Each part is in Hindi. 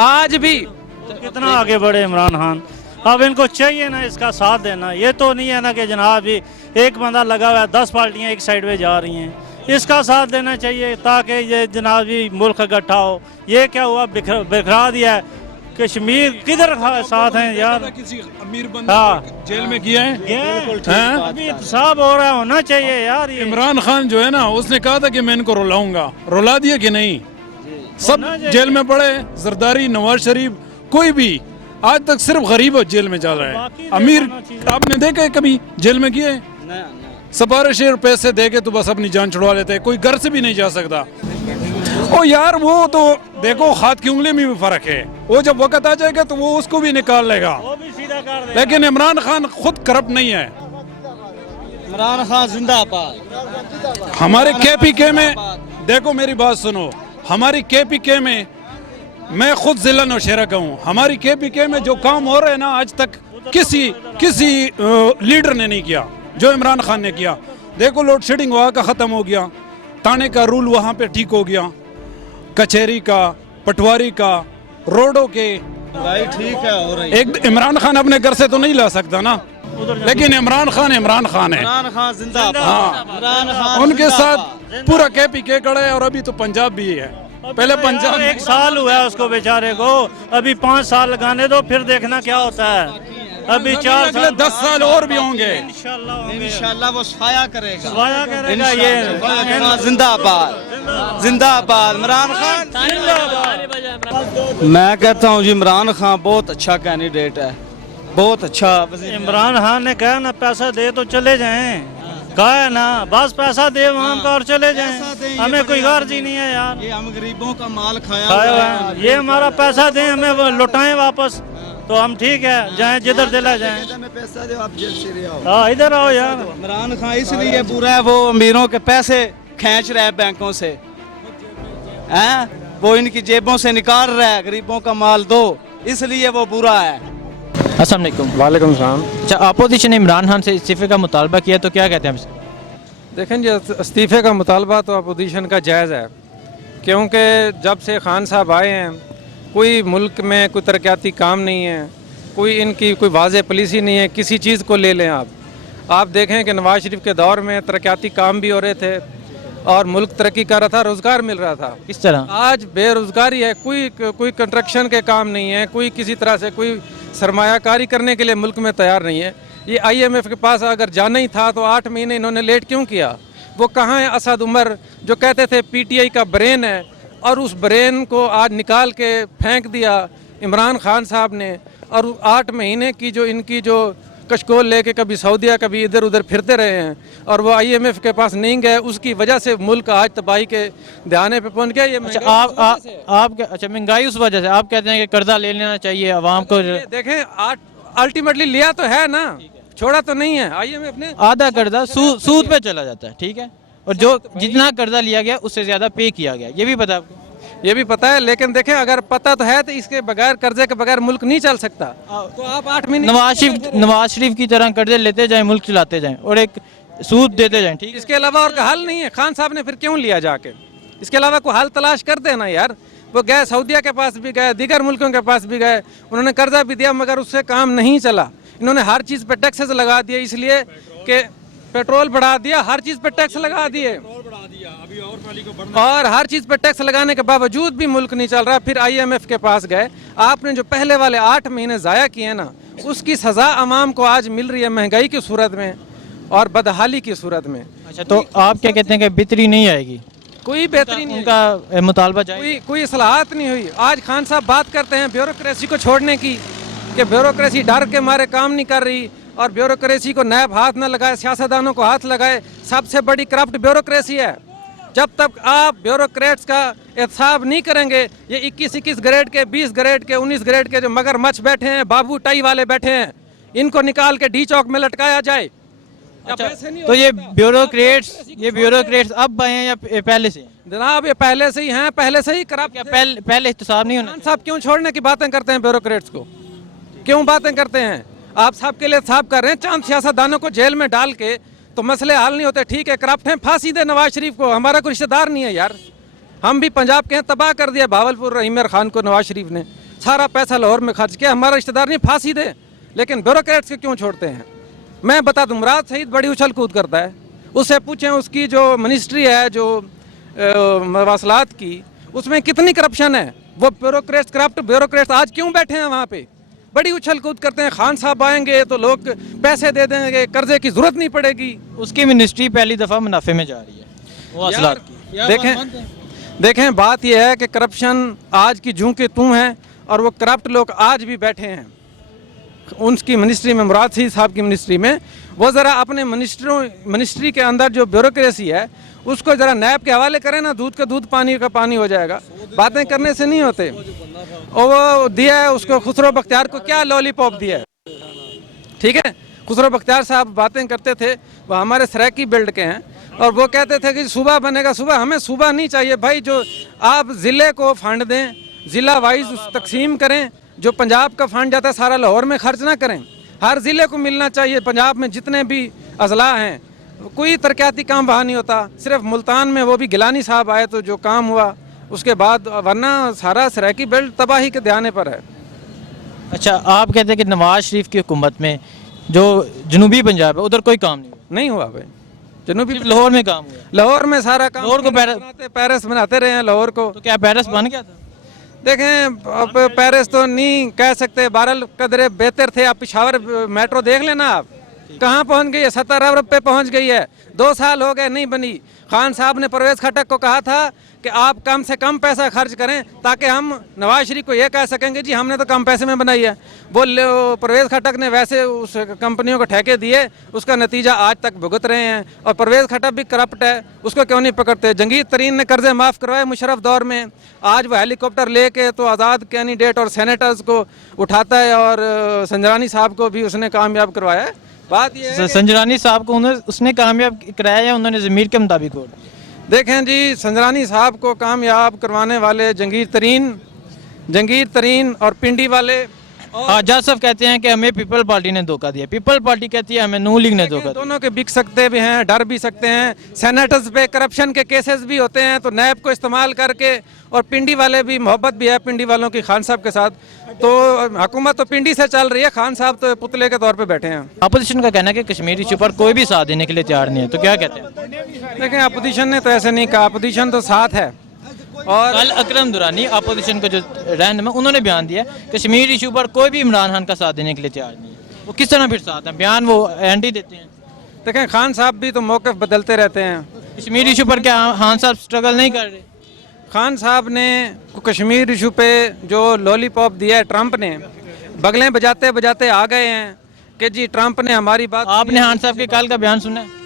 आज भी। तो कितना आगे बढ़े इमरान खान। अब इनको चाहिए ना इसका साथ देना, ये तो नहीं है ना कि जनाब भी एक बंदा लगा हुआ है 10 पार्टियां एक साइड में जा रही हैं, इसका साथ देना चाहिए ताकि ये जनाब भी मुल्क इकट्ठा हो। ये क्या हुआ, बिखरा दिया है। कश्मीर किधर साथ हैं यार, किसी अमीर बंदे हाँ जेल में किया है। हैं? अभी इंतसाब हो रहा होना चाहिए यार। ये इमरान खान जो है ना, उसने कहा था कि मैं इनको रुलाऊंगा, रुला दिया कि नहीं? सब जेल में पड़े, जरदारी, नवाज शरीफ, कोई भी आज तक सिर्फ गरीब जेल में जा रहा है। अमीर आपने देखा है कभी जेल में किए? सिफारिश और पैसे दे के तो बस अपनी जान छुड़वा लेते हैं, कोई घर से भी नहीं जा सकता। ओ यार वो तो देखो, हाथ की उंगली में भी फर्क है, वो जब वक्त आ जाएगा तो वो उसको भी निकाल लेगा, लेकिन इमरान खान खुद करप्ट नहीं है। इमरान खान जिंदाबाद। हमारे KPK में देखो, मेरी बात सुनो, हमारी KPK में, मैं खुद जिला नौशहरा का हूँ, हमारी KPK में जो काम हो रहे हैं ना, आज तक किसी लीडर ने नहीं किया जो इमरान खान ने किया। देखो लोड शेडिंग वहाँ का ख़त्म हो गया, थाने का रूल वहाँ पे ठीक हो गया, कचहरी का, पटवारी का, रोडों के भाई ठीक है हो रही। एक इमरान खान अपने घर से तो नहीं ला सकता ना, लेकिन इमरान खान है। इमरान खान जिंदाबाद। हाँ, इमरान खान उनके साथ पूरा KPK खड़ा है, और अभी तो पंजाब भी है। पहले पंजाब 1 साल हुआ है उसको बेचारे को, अभी 5 साल लगाने दो, फिर देखना क्या होता है। अभी 4 अगले 10 साल और भी होंगे इंशाल्लाह वो सफाया करेगा। सफाया करेगा ये। जिंदाबाद जिंदाबाद इमरान खान। मैं कहता हूँ जी इमरान खान बहुत अच्छा कैंडिडेट है, बहुत अच्छा। इमरान खान ने कहा ना पैसा दे तो चले जाएं, कहा है ना, बस पैसा दे वहाँ का और चले जाएं, हमें कोई गर्ज ही नहीं है यार। ये हम गरीबों का माल खाया खाया हुआ हुआ है। है। ये हमारा पैसा दें, हमें वो लौटाएं वापस, तो हम ठीक है, जाएं जिधर दिला जाएं। पैसा दो आप जेल से आओ। हाँ इधर आओ यार। इमरान खान इसलिए पूरा है, वो अमीरों के पैसे खींच रहा है बैंकों से, हैं? वो इनकी जेबों से निकाल रहा है, गरीबों का माल दो, इसलिए वो बुरा है। अस्सलाम वालेकुम। वालेकुम सलाम। अच्छा, अपोजिशन ने इमरान खान से इस्तीफे का मुतालबा किया, तो क्या कहते हैं आप? देखें जी, इस्तीफ़े का मुतालबा तो अपोजिशन का जायज़ है, क्योंकि जब से खान साहब आए हैं कोई मुल्क में कोई तरक्याती काम नहीं है, कोई इनकी कोई वाज़ेह पॉलिसी नहीं है। किसी चीज़ को ले लें आप देखें कि नवाज शरीफ के दौर में तरक्याती काम भी हो रहे थे और मुल्क तरक्की कर रहा था, रोज़गार मिल रहा था। किस तरह? आज बेरोज़गारी है, कोई कंस्ट्रक्शन के काम नहीं है, कोई किसी तरह से कोई सरमायाकारी करने के लिए मुल्क में तैयार नहीं है। ये IMF के पास अगर जाना ही था तो 8 महीने इन्होंने लेट क्यों किया? वो कहाँ है असद उमर जो कहते थे PTI का ब्रेन है, और उस ब्रेन को आज निकाल के फेंक दिया इमरान खान साहब ने। और 8 महीने की जो इनकी जो कशकोल लेके कभी सऊदीया कभी इधर उधर फिरते रहे हैं, और वो IMF के पास नहीं गए, उसकी वजह से मुल्क आज तबाही के दहाने पे पहुंच गया। ये अच्छा महंगाई उस वजह से आप कहते हैं कि कर्जा ले लेना चाहिए आवाम को? देखें, अल्टीमेटली लिया तो है ना, छोड़ा तो नहीं है। IMF ने आधा कर्जा सूद पे चला जाता है, ठीक है, और जो जितना कर्जा लिया गया उससे ज्यादा पे किया गया, ये भी पता है आपको? ये भी पता है, लेकिन देखें अगर पता तो है तो इसके बगैर, कर्जे के बगैर मुल्क नहीं चल सकता। तो आप 8 महीने नवाज शरीफ की तरह कर्जे लेते जाएं, मुल्क चलाते जाएं और एक सूद देते जाएं, ठीक है? इसके अलावा और हल नहीं है। खान साहब ने फिर क्यों लिया जाके? इसके अलावा कोई हल तलाश कर देना यार। वो गए सऊदीया के पास भी गए, दीगर मुल्कों के पास भी गए, उन्होंने कर्जा भी दिया, मगर उससे काम नहीं चला। इन्होंने हर चीज़ पे टैक्सेस लगा दिए, इसलिए कि पेट्रोल बढ़ा दिया, हर चीज़ पे टैक्स लगा दिए, और हर चीज़ पे टैक्स लगाने के बावजूद भी मुल्क नहीं चल रहा। फिर IMF के पास गए। आपने जो पहले वाले 8 महीने ज़ाया किए ना, उसकी सज़ा आवाम को आज मिल रही है, महंगाई की सूरत में और बदहाली की सूरत में। अच्छा, तो आप क्या कहते हैं कि बेहतरी नहीं आएगी? कोई बेहतरी नहीं, उनका मुतालबा चाहिए, कोई इस्लाहात नहीं हुई। आज खान साहब बात करते हैं ब्यूरोक्रेसी को छोड़ने की, कि ब्यूरोक्रेसी डर के मारे काम नहीं कर रही, और ब्यूरोक्रेसी को नैब हाथ न लगाए, सियासतदानों को हाथ लगाए। सबसे बड़ी करप्ट ब्यूरोक्रेसी है। जब तक आप ब्यूरोक्रेट्स का एहतसाब नहीं करेंगे, ये 21 ग्रेड के, 20 ग्रेड के, 19 ग्रेड के जो मगरमच्छ बैठे हैं, बाबू टाई वाले बैठे हैं, इनको निकाल के डी चौक में लटकाया जाए। अच्छा, तो ये ब्यूरोक्रेट्स अब आए हैं या पहले से? जनाब ये पहले से ही हैं, पहले से ही करप्ट। पहले एहतसाब नहीं होना? साहब क्यों छोड़ने की बातें करते हैं? ब्यूरोक्रेट्स को क्यों बातें करते हैं? आप सबके लिए साहब कर रहे हैं, चांद सियासतदानों को जेल में डाल के तो मसले हल नहीं होते। ठीक है, करप्ट हैं, फांसी दे नवाज शरीफ को, हमारा कोई रिश्तेदार नहीं है यार। हम भी पंजाब के हैं, तबाह कर दिया भावलपुर रहीम खान को नवाज शरीफ ने, सारा पैसा लाहौर में खर्च किया। हमारा रिश्तेदार नहीं फांसी दे, लेकिन ब्यूरोक्रेट्स के क्यों छोड़ते हैं? मैं बता दूं, मुराद सईद बड़ी उछल कूद करता है, उससे पूछें उसकी जो मिनिस्ट्री है जो मवासलात की, उसमें कितनी करप्शन है। वो ब्यूरोक्रेट्स, करप्ट ब्यूरोक्रेट्स आज क्यों बैठे हैं वहाँ पे? बड़ी उछल कूद करते हैं, खान साहब आएंगे तो लोग पैसे दे देंगे, कर्जे की जरूरत नहीं पड़ेगी। उसकी मिनिस्ट्री पहली दफ़ा मुनाफे में जा रही है, वो असलात की। देखें बात यह है कि करप्शन आज की जूं के तूं है, और वो करप्ट लोग आज भी बैठे हैं उनकी मिनिस्ट्री में, मुराद सईद साहब की मिनिस्ट्री में। वो ज़रा अपने मिनिस्ट्री के अंदर जो ब्यूरोक्रेसी है उसको ज़रा नैब के हवाले करें ना, दूध का दूध पानी का पानी हो जाएगा। बातें करने से नहीं होते। और वो दिया है उसको, खुसरो बख्तियार को क्या लॉलीपॉप दिया है, ठीक है। खुसरो बख्तियार साहब बातें करते थे, वो हमारे सराकी बिल्ड के हैं, और वो कहते थे कि सूबा बनेगा सूबा। हमें सूबा नहीं चाहिए भाई, जो आप ज़िले को फंड दें, ज़िला वाइज तकसीम करें। जो पंजाब का फंड जाता है सारा लाहौर में खर्च ना करें, हर ज़िले को मिलना चाहिए। पंजाब में जितने भी अजला हैं, कोई तरक्याती काम वहाँ नहीं होता। सिर्फ मुल्तान में वो भी गिलानी साहब आए तो जो काम हुआ, उसके बाद वरना सारा सराकी बेल्ट तबाही के ध्यान पर है। अच्छा, आप कहते हैं कि नवाज शरीफ की हुकूमत में जो जनूबी पंजाब है उधर कोई काम नहीं हुआ भाई, जनूबी लाहौर में काम हुआ। लाहौर में सारा काम, लाहौर को पेरिस बनाते रहे हैं लाहौर को। तो क्या पेरिस बन गया था? देखें अब पेरिस तो नहीं कह सकते, बारल कदरे बेहतर थे। आप पिशावर मेट्रो देख लेना, आप कहाँ पहुँच गई है, 70 अरब पे पहुँच गई है। 2 साल हो गए नहीं बनी। खान साहब ने परवेज़ खटक को कहा था कि आप कम से कम पैसा खर्च करें ताकि हम नवाज शरीफ को ये कह सकेंगे जी हमने तो कम पैसे में बनाई है। वो परवेज़ खटक ने वैसे उस कंपनियों को ठेके दिए, उसका नतीजा आज तक भुगत रहे हैं। और परवेज़ खटक भी करप्ट है, उसको क्यों नहीं पकड़ते? जंगीर तरीन ने कर्जे माफ़ करवाए मुशर्रफ दौर में, आज वो हेलीकॉप्टर लेके तो आज़ाद कैंडिडेट और सेनेटर्स को उठाता है, और संजरानी साहब को भी उसने कामयाब करवाया है। बात ये है संजरानी साहब को उसने कामयाब कराया या उन्होंने ज़मीर के मुताबिक वोट? देखें जी, संजरानी साहब को कामयाब करवाने वाले जंगीर तरीन और पिंडी वाले। आजाद साहब कहते हैं कि हमें पीपल पार्टी ने धोखा दिया, पीपल पार्टी कहती है हमें नून लीग ने धोखा दिया। दोनों के बिक सकते भी हैं, डर भी सकते हैं। सेनेटर्स पे करप्शन के केसेस भी होते हैं, तो नैब को इस्तेमाल करके। और पिंडी वाले भी, मोहब्बत भी है पिंडी वालों की खान साहब के साथ, तो हुकूमत तो पिंडी से चल रही है, खान साहब तो पुतले के तौर पे बैठे हैं। अपोजिशन का कहना है कि कश्मीर इशू पर कोई भी साथ देने के लिए तैयार नहीं है, तो क्या कहते हैं? देखें अपोजिशन ने तो ऐसे नहीं कहा, अपोजिशन तो साथ है। और कल अकरम दुरानी अपोजिशन को जो रहनुमा, उन्होंने बयान दिया कश्मीर इशू पर कोई भी इमरान खान का साथ देने के लिए तैयार नहीं है। वो किस तरह फिर साथ हैं? बयान वो एंटी देते हैं। देखें खान साहब भी तो मौक़िफ़ बदलते रहते हैं। कश्मीर इशू पर क्या खान साहब स्ट्रगल नहीं कर रहे? खान साहब ने कश्मीर इशू पे जो लॉलीपॉप दिया है ट्रंप ने, बगलें बजाते बजाते आ गए हैं कि जी ट्रंप ने हमारी बात। आपने खान साहब के कल का बयान सुना है?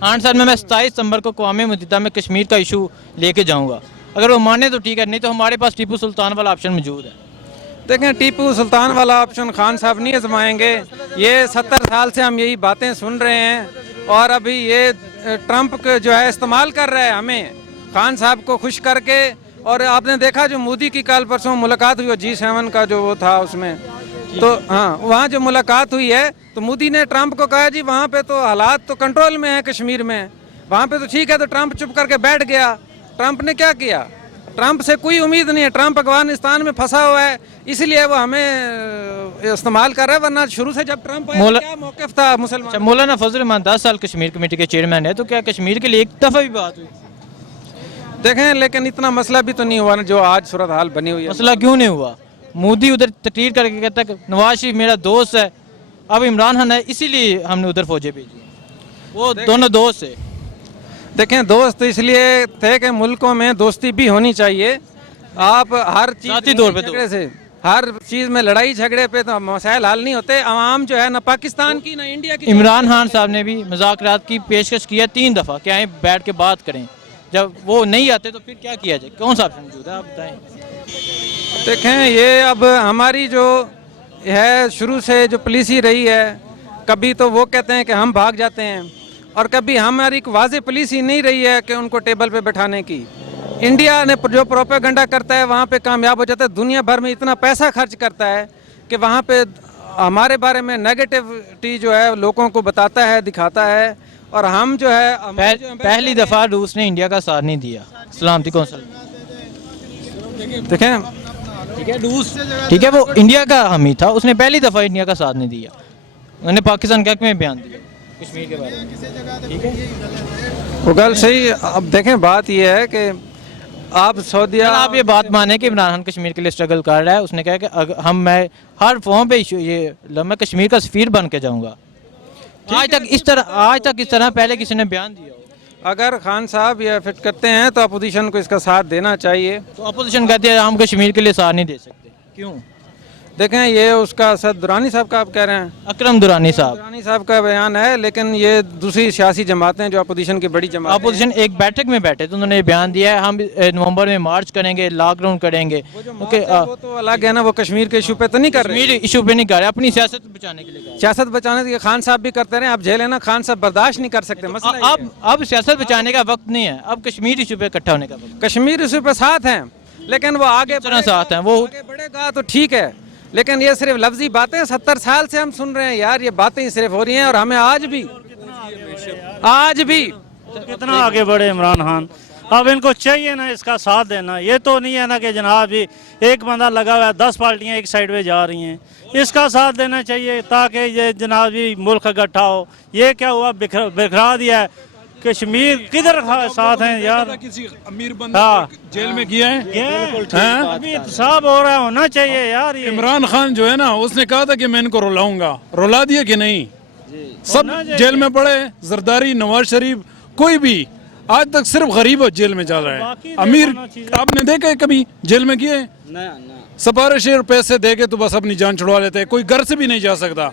खान साहब में मैं 27 सितंबर को अक़वाम मुत्तहिदा में कश्मीर का इशू लेके जाऊंगा, अगर वो माने तो ठीक है, नहीं तो हमारे पास टीपू सुल्तान वाला ऑप्शन मौजूद है। देखें टीपू सुल्तान वाला ऑप्शन खान साहब नहीं आजमाएंगे। ये 70 साल से हम यही बातें सुन रहे हैं, और अभी ये ट्रंप जो है इस्तेमाल कर रहा है हमें, खान साहब को खुश करके। और आपने देखा जो मोदी की कल परसों मुलाकात हुई G7 का जो वो था उसमें, तो हाँ वहाँ जो मुलाकात हुई है तो मोदी ने ट्रंप को कहा जी वहाँ पे तो हालात तो कंट्रोल में है कश्मीर में, वहाँ पे तो ठीक है। तो ट्रंप चुप करके बैठ गया। ट्रंप ने क्या किया? ट्रंप से कोई उम्मीद नहीं है, ट्रंप अफगानिस्तान में फंसा हुआ है, इसलिए वो हमें इस्तेमाल कर रहा है। वरना शुरू से जब ट्रंप आया क्या मौक़िफ़ था मुसलमान? मौलाना फजल रहमान 10 साल कश्मीर कमेटी के चेयरमैन है, तो क्या कश्मीर के लिए एक दफ़ा भी बात हुई? देखें लेकिन इतना मसला भी तो नहीं हुआ ना जो आज सूरत हाल बनी हुई है। मसला क्यों नहीं हुआ? मोदी उधर तकरीर करके कहता है नवाज शरीफ मेरा दोस्त है, अब इमरान खान है, इसीलिए हमने उधर फौजें भेजी। वो दोनों दोस्त है। देखें दोस्त इसलिए थे कि मुल्कों में दोस्ती भी होनी चाहिए। आप हर चीज़ तौर पे झगड़े से, हर चीज़ में लड़ाई झगड़े पे तो मसाइल हल नहीं होते। आवाम जो है ना पाकिस्तान की ना इंडिया की। इमरान खान साहब ने भी मुज़ाकरात की पेशकश की है 3 दफ़ा कि आए बैठ के बात करें, जब वो नहीं आते तो फिर क्या किया जाए? कौन सा ऑप्शन मौजूद है, आप बताएं। देखें ये अब हमारी जो है शुरू से जो पॉलिसी रही है, कभी तो वो कहते हैं कि हम भाग जाते हैं, और कभी हमारी एक वाज़ेह पॉलिसी नहीं रही है कि उनको टेबल पे बैठाने की। इंडिया ने जो प्रोपेगेंडा करता है वहाँ पे कामयाब हो जाता है, दुनिया भर में इतना पैसा खर्च करता है कि वहाँ पे हमारे बारे में नेगेटिविटी जो है लोगों को बताता है, दिखाता है, और हम जो है पहली दफा रूस ने इंडिया का साथ नहीं दिया सलामती कौंसिल। देखें, ठीक है, रूस ठीक है, वो इंडिया का हामी था, उसने पहली दफा इंडिया का साथ नहीं दिया। उन्होंने पाकिस्तान के हक में बयान दिया कश्मीर के बारे में। ठीक है, वो गल सही। अब देखें, बात ये है कि आप सऊदीया, आप ये बात माने कि इमरान खान कश्मीर के लिए स्ट्रगल कर रहा है। उसने कहा कि मैं हर फॉर्म पे मैं कश्मीर का सफीर बन के जाऊंगा। आज तक इस तरह पहले किसी ने बयान दिया हो? अगर खान साहब ये फिट करते हैं तो अपोजिशन को इसका साथ देना चाहिए। तो अपोजिशन कहती है हम कश्मीर के लिए साथ नहीं दे सकते, क्यों? देखें, ये उसका असद दुरानी साहब का आप कह रहे हैं, अकरम दुरानी साहब दुरानी साहब का बयान है, लेकिन ये दूसरी सियासी जमातें जो अपोजिशन की बड़ी जमात, अपोजिशन एक बैठक में बैठे तो उन्होंने बयान दिया है हम नवंबर में मार्च करेंगे, लॉकडाउन करेंगे। वो तो अलग है ना, वो कश्मीर के इशू पे तो नहीं कर रहे, कश्मीर इशू पे नहीं कर रहे, अपनी सियासत बचाने के लिए कर रहे हैं। सियासत बचाने के खान साहब भी करते रहे, आप जेल है ना, खान साहब बर्दाश्त नहीं कर सकते। मसला ये है। अब सियासत बचाने का वक्त नहीं है, अब कश्मीर इशू पे इकट्ठा होने का वक्त। कश्मीर इशू पे साथ हैं, लेकिन वो आगे साथ हैं, वो आगे बढ़ेगा तो ठीक है, लेकिन ये सिर्फ लफ्जी बातें 70 साल से हम सुन रहे हैं यार, ये बातें ही सिर्फ हो रही हैं, और हमें आज भी कितना आगे बढ़े इमरान खान। अब इनको चाहिए ना इसका साथ देना। ये तो नहीं है ना कि जनाब जी एक बंदा लगा हुआ है, 10 पार्टियां एक साइड में जा रही हैं, इसका साथ देना चाहिए ताकि ये जनाब जी मुल्क इकट्ठा हो। ये क्या हुआ, बिखरा दिया है। कश्मीर किधर साथ हैं यार? किसी अमीर बंदा जेल में गया है, साहब हो रहा होना चाहिए यार। ये इमरान खान जो है ना, उसने कहा था कि मैं इनको रुलाऊंगा, रुला दिया कि नहीं? सब जेल में पड़े, जरदारी, नवाज शरीफ, कोई भी आज तक सिर्फ गरीब जेल में जा रहा है। अमीर आपने देखा है कभी जेल में गए? सिफारिश और पैसे दे के तो बस अपनी जान छुड़वा लेते हैं, कोई घर से भी नहीं जा सकता।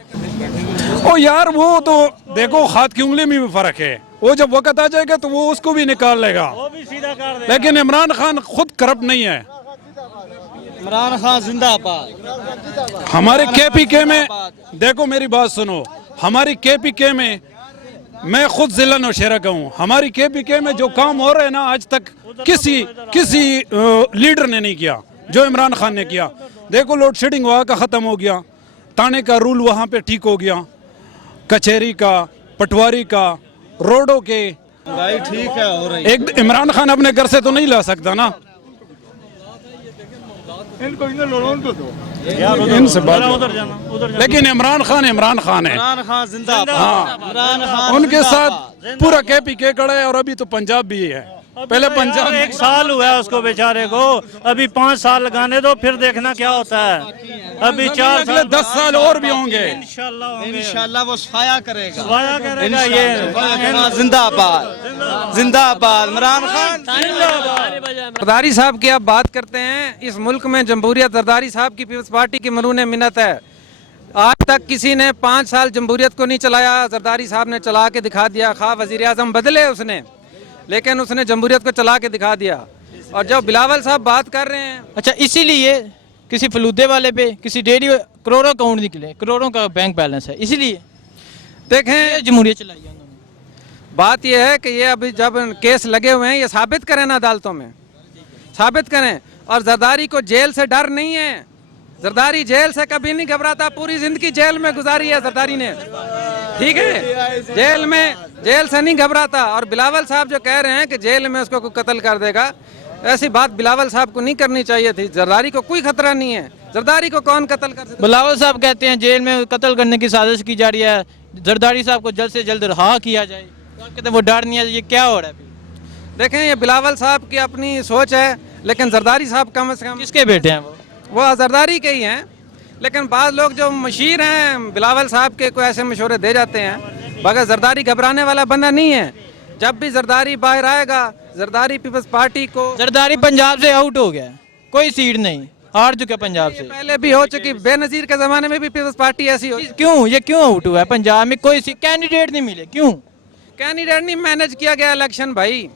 ओ यार, वो तो देखो हाथ की उंगली में भी फर्क है, वो जब वक्त आ जाएगा तो वो उसको भी निकाल लेगा, वो भी सीधा कर देगा। लेकिन इमरान खान खुद करप्ट नहीं है। इमरान खान जिंदाबाद। हमारे केपीके में देखो, मेरी बात सुनो, हमारी केपीके में, मैं खुद जिला नौशहरा का हूँ, हमारी केपीके में जो काम हो रहे हैं ना, आज तक किसी लीडर ने नहीं किया जो इमरान खान ने किया। देखो, लोड शेडिंग वहाँ का ख़त्म हो गया, ताने का रूल वहाँ पे ठीक हो गया, कचहरी का, पटवारी का, रोडों के भाई ठीक है हो रही। एक इमरान खान अपने घर से तो नहीं ला सकता ना। इनसे बात, लेकिन इमरान खान है। इमरान खान जिंदाबाद। इमरान खान उनके साथ पूरा केपीके खड़ा है, और अभी तो पंजाब भी है। पहले पंजाब 1 साल हुआ है उसको बेचारे को, अभी 5 साल लगाने दो, फिर देखना क्या होता है। अभी 4 साल, 10 साल और भी होंगे इंशाल्लाह वो सफाया करेगा। ये जिंदाबाद जिंदाबाद इमरान खान जिंदाबाद। जरदारी साहब की आप बात करते हैं, इस मुल्क में जमहूरियत जरदारी साहब की पीपल्स पार्टी की मरून मिन्नत है। आज तक किसी ने 5 साल जमहूरियत को नहीं चलाया, जरदारी साहब ने चला के दिखा दिया। खा वजीर आजम बदले उसने, लेकिन उसने जमहूरियत को चला के दिखा दिया। और जब बिलावल साहब बात कर रहे हैं, अच्छा, इसीलिए किसी फलूदे वाले पे, किसी डेयरी करोड़ों अकाउंट निकले, करोड़ों का बैंक बैलेंस है, इसीलिए देखें जमहूरियत चलाई है उन्होंने। बात यह है कि ये अभी जब केस लगे हुए हैं, ये साबित करें ना, अदालतों में साबित करें। और जरदारी को जेल से डर नहीं है, जरदारी जेल से कभी नहीं घबराता, पूरी जिंदगी जेल में गुजारी है जरदारी ने, ठीक है, जेल से नहीं घबराता। और बिलावल साहब जो कह रहे हैं कि जेल में उसको कोई कत्ल कर देगा, ऐसी बात बिलावल साहब को नहीं करनी चाहिए थी। जरदारी को कोई खतरा नहीं है, जरदारी को कौन कत्ल कर सकता? बिलावल साहब कहते हैं जेल में कत्ल करने की साजिश की जा रही है, जरदारी साहब को जल्द से जल्द रिहा किया जाए। तो कहते हैं वो डर नहीं है, ये क्या हो रहा है? देखें, ये बिलावल साहब की अपनी सोच है, लेकिन जरदारी साहब कम से कम किसके बेटे हैं वो जरदारी के ही हैं। लेकिन बाद लोग जो मशीर हैं बिलावल साहब के, कोई ऐसे मशवरे दे जाते हैं, मगर जरदारी घबराने वाला बंदा नहीं है। जब भी जरदारी बाहर आएगा, जरदारी पीपल्स पार्टी को, जरदारी पंजाब से आउट हो गया, कोई सीट नहीं, हार चुका पंजाब से। पहले भी हो चुकी, बेनजीर के जमाने में भी पीपल्स पार्टी ऐसी हो। क्यों आउट हुआ है? पंजाब में कोई कैंडिडेट नहीं मिले, क्यों? कैंडिडेट नहीं मैनेज किया गया इलेक्शन भाई।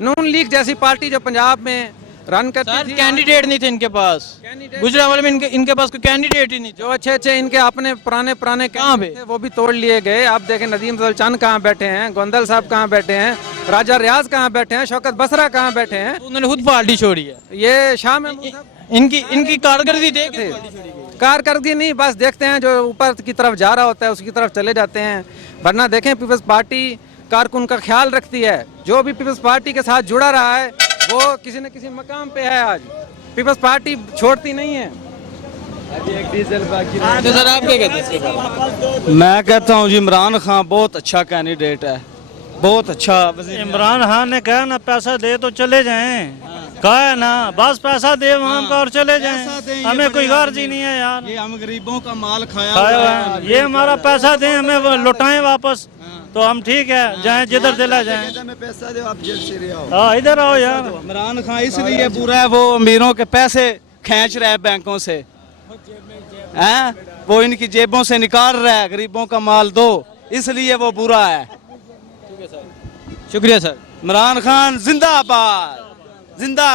नून लीग जैसी पार्टी जो पंजाब में रन करती थी, कैंडिडेट नहीं थे इनके पास। गुजरावाला में इनके पास कोई कैंडिडेट ही नहीं। जो अच्छे इनके अपने पुराने कहाँ पे वो भी तोड़ लिए गए। आप देखें, नदीम चंद कहाँ बैठे हैं, गोंदल साहब कहाँ बैठे हैं, राजा रियाज कहाँ बैठे हैं, शौकत बसरा कहाँ बैठे हैं। उन्होंने खुद पार्टी छोड़ी है। ये शाह महमूद साहब इनकी कारकर्दगी देख कारकर्दगी नहीं, बस देखते हैं जो ऊपर की तरफ जा रहा होता है उसकी तरफ चले जाते हैं। वरना देखें पीपल्स पार्टी कारकुन का ख्याल रखती है। जो भी पीपल्स पार्टी के साथ जुड़ा रहा है वो किसी न किसी मकाम पे है। आज पीपल्स पार्टी छोड़ती नहीं है। तो सर आप क्या कहते हैं इसके बारे में? मैं कहता हूँ जी इमरान खान बहुत अच्छा कैंडिडेट है, बहुत अच्छा वज़ीर। इमरान खान ने कहा ना पैसा दे तो चले जाएं, कहा है ना बस पैसा दे वहाँ का और चले पैसा जाएं, दें, ये हमें कोई बढ़िया गर्ज ही नहीं है यार। ये हम गरीबों का माल खाया खाया हुआ हुआ है। है। ये हमारा पैसा दें, हमें वो लौटाएं वापस, तो हम ठीक है जाएं जिधर दिला जाएं। हाँ इधर आओ यार। इमरान खान इसलिए बुरा है, वो अमीरों के पैसे खींच रहा है बैंकों से, हैं वो इनकी जेबों से निकाल रहा है, गरीबों का माल दो, इसलिए वो बुरा है। शुक्रिया सर। इमरान खान जिंदाबाद, जिंदाबाद।